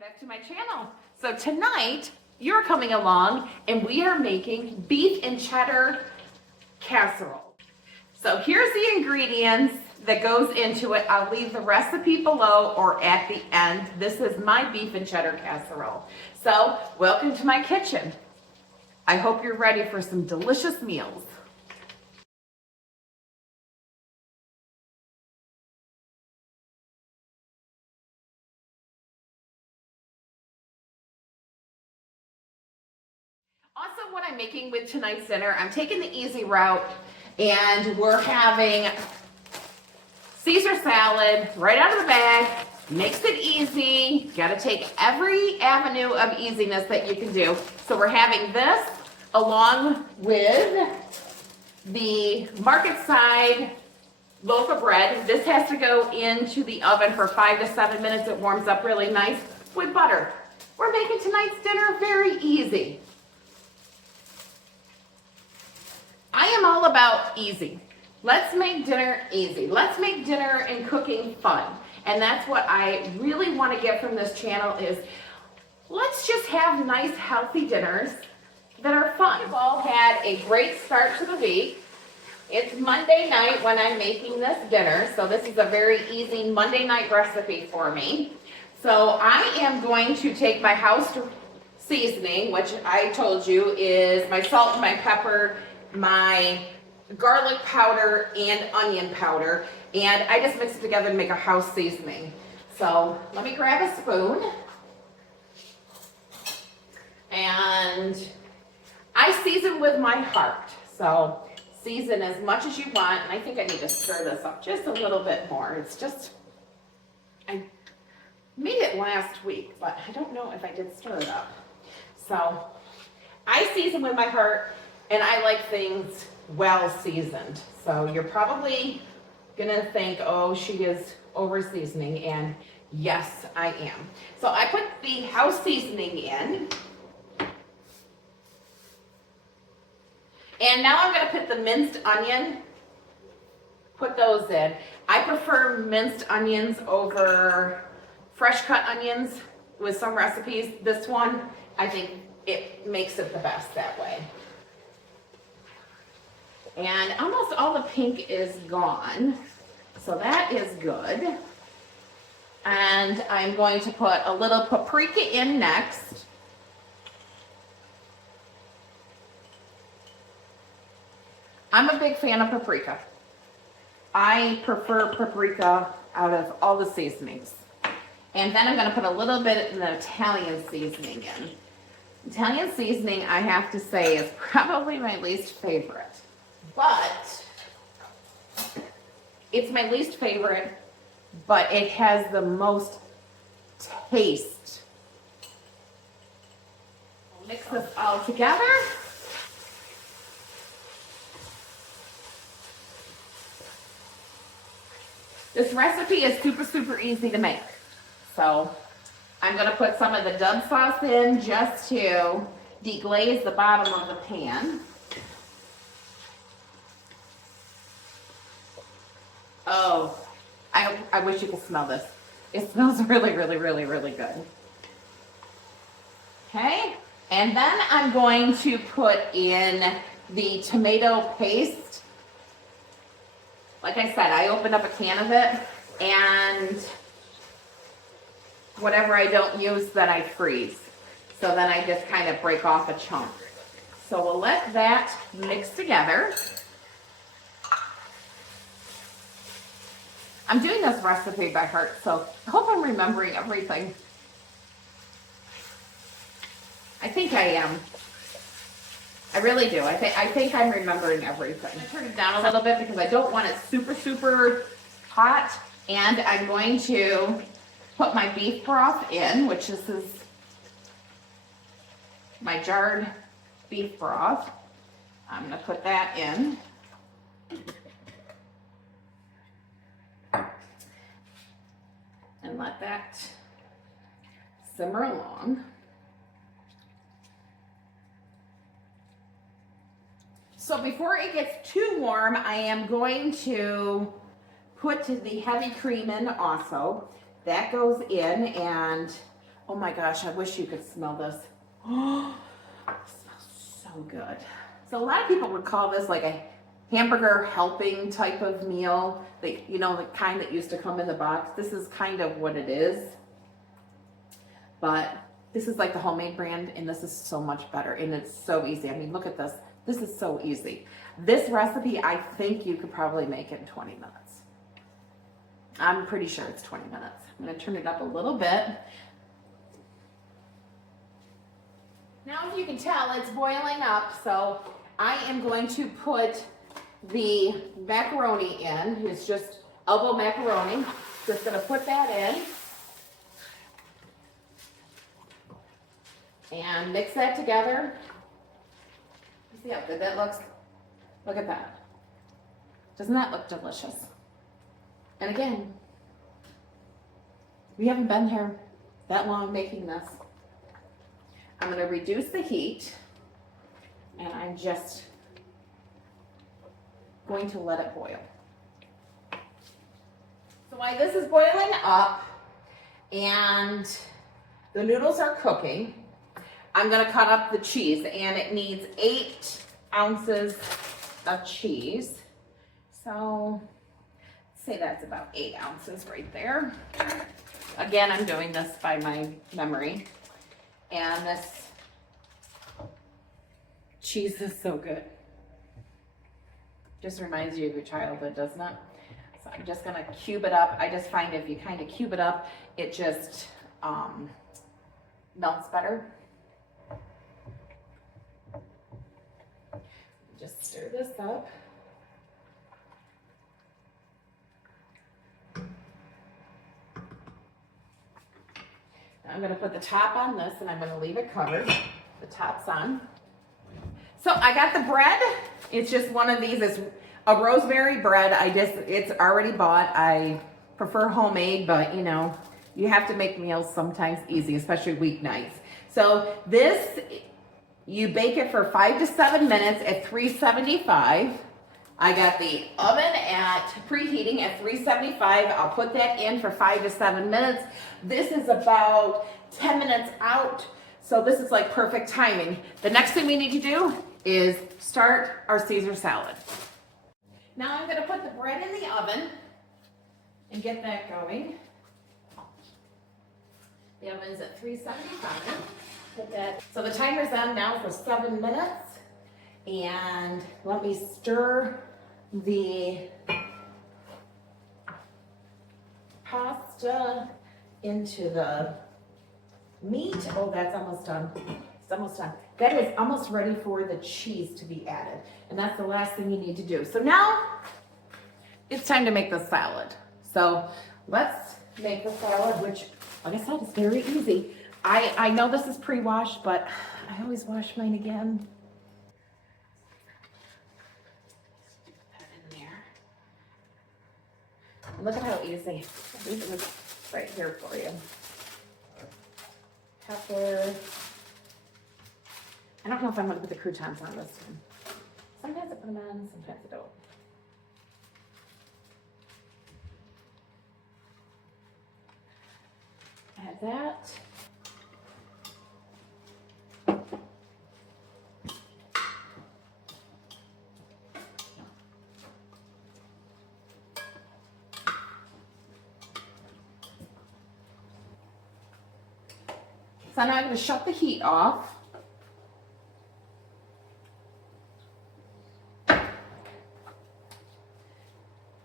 back to my channel. So tonight you're coming along and we are making beef and cheddar casserole. So here's the ingredients that goes into it. I'll leave the recipe below or at the end. This is my beef and cheddar casserole. So welcome to my kitchen. I hope you're ready for some delicious meals. Also, what I'm making with tonight's dinner, I'm taking the easy route and we're having Caesar salad right out of the bag. Makes it easy. Got to take every avenue of easiness that you can do. So we're having this along with the market side loaf of bread. This has to go into the oven for 5 to 7 minutes. It warms up really nice with butter. We're making tonight's dinner very easy. I am all about easy. Let's make dinner easy. Let's make dinner and cooking fun. And that's what I really want to get from this channel is let's just have nice, healthy dinners that are fun. We've all had a great start to the week. It's Monday night when I'm making this dinner, so this is a very easy Monday night recipe for me. So I am going to take my house seasoning, which I told you is my salt and my pepper, my garlic powder and onion powder, and I just mix it together to make a house seasoning. So let me grab a spoon, and I season with my heart. So season as much as you want, and I think I need to stir this up just a little bit more. It's just, I made it last week, but I don't know if I did stir it up. So I season with my heart, and I like things well seasoned. So you're probably gonna think, oh, she is over seasoning, and yes, I am. So I put the house seasoning in. And now I'm gonna put the minced onion, put those in. I prefer minced onions over fresh cut onions with some recipes. This one, I think it makes it the best that way. And almost all the pink is gone, so that is good. And I'm going to put a little paprika in next. I'm a big fan of paprika. I prefer paprika out of all the seasonings. And then I'm going to put a little bit of the Italian seasoning in. Italian seasoning, I have to say, is probably my least favorite. But it's my least favorite, but it has the most taste. Mix this all together. This recipe is super, super easy to make. So I'm going to put some of the Dove sauce in just to deglaze the bottom of the pan. Oh, I wish you could smell this. It smells really, really, really, really good. Okay, and then I'm going to put in the tomato paste. Like I said, I opened up a can of it, and whatever I don't use, then I freeze. So then I just kind of break off a chunk. So we'll let that mix together. I'm doing this recipe by heart, so I hope I'm remembering everything. I think I am. I really do. I think I'm remembering everything. I'm going to turn it down a little bit because I don't want it super, super hot. And I'm going to put my beef broth in, which this is my jarred beef broth. I'm going to put that in. And let that simmer along. So before it gets too warm, I am going to put the heavy cream in also. That goes in, and Oh my gosh, I wish you could smell this. Oh, it smells so good. So a lot of people would call this like a hamburger helping type of meal. They, you know, the kind that used to come in the box. This is kind of what it is. But this is like the homemade brand, and this is so much better, and it's so easy. I mean, look at this. This is so easy. This recipe, I think you could probably make it in 20 minutes. I'm pretty sure it's 20 minutes. I'm gonna turn it up a little bit. Now, as you can tell, it's boiling up, so I am going to put the macaroni in. It's just elbow macaroni. Just gonna put that in. And mix that together. See how good that looks? Look at that. Doesn't that look delicious? And again, we haven't been here that long making this. I'm going to reduce the heat, and I'm just going to let it boil. So while this is boiling up and the noodles are cooking, I'm going to cut up the cheese, and it needs 8 ounces of cheese. So say that's about 8 ounces right there. Again, I'm doing this by my memory. And this cheese is so good. Just reminds you of your childhood, doesn't it? So I'm just gonna cube it up. I just find if you kind of cube it up, it just melts better. Just stir this up. I'm going to put the top on this, and I'm going to leave it covered. The top's on. So I got the bread. It's just one of these. It's a rosemary bread. It's already bought. I prefer homemade, but you know, you have to make meals sometimes easy, especially weeknights. So this, you bake it for 5 to 7 minutes at 375. I got the oven at preheating at 375. I'll put that in for 5 to 7 minutes. This is about 10 minutes out, so this is like perfect timing. The next thing we need to do is start our Caesar salad. Now I'm gonna put the bread in the oven and get that going. The oven's at 375. Put that. So the timer's on now for 7 minutes. And let me stir the pasta into the meat. Oh, that's almost done. It's almost done. That is almost ready for the cheese to be added. And that's the last thing you need to do. So now it's time to make the salad. So let's make the salad, which, like I said, is very easy. I know this is pre-washed, but I always wash mine again. Look at how easy. These are right here for you. Pepper. I don't know if I'm going to put the croutons on this one. Sometimes I put them on, sometimes I don't. Add that. So now I'm going to shut the heat off.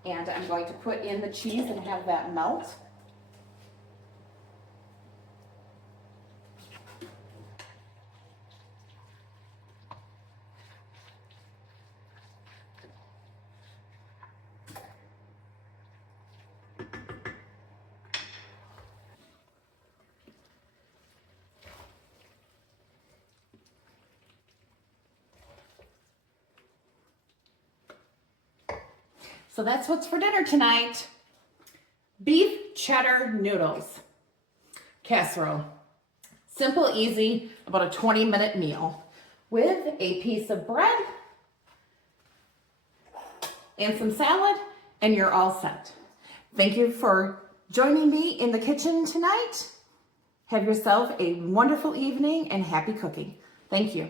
And I'm going to put in the cheese and have that melt. So that's what's for dinner tonight. Beef cheddar noodles. Casserole. Simple, easy, about a 20-minute meal with a piece of bread and some salad, and you're all set. Thank you for joining me in the kitchen tonight. Have yourself a wonderful evening and happy cooking. Thank you.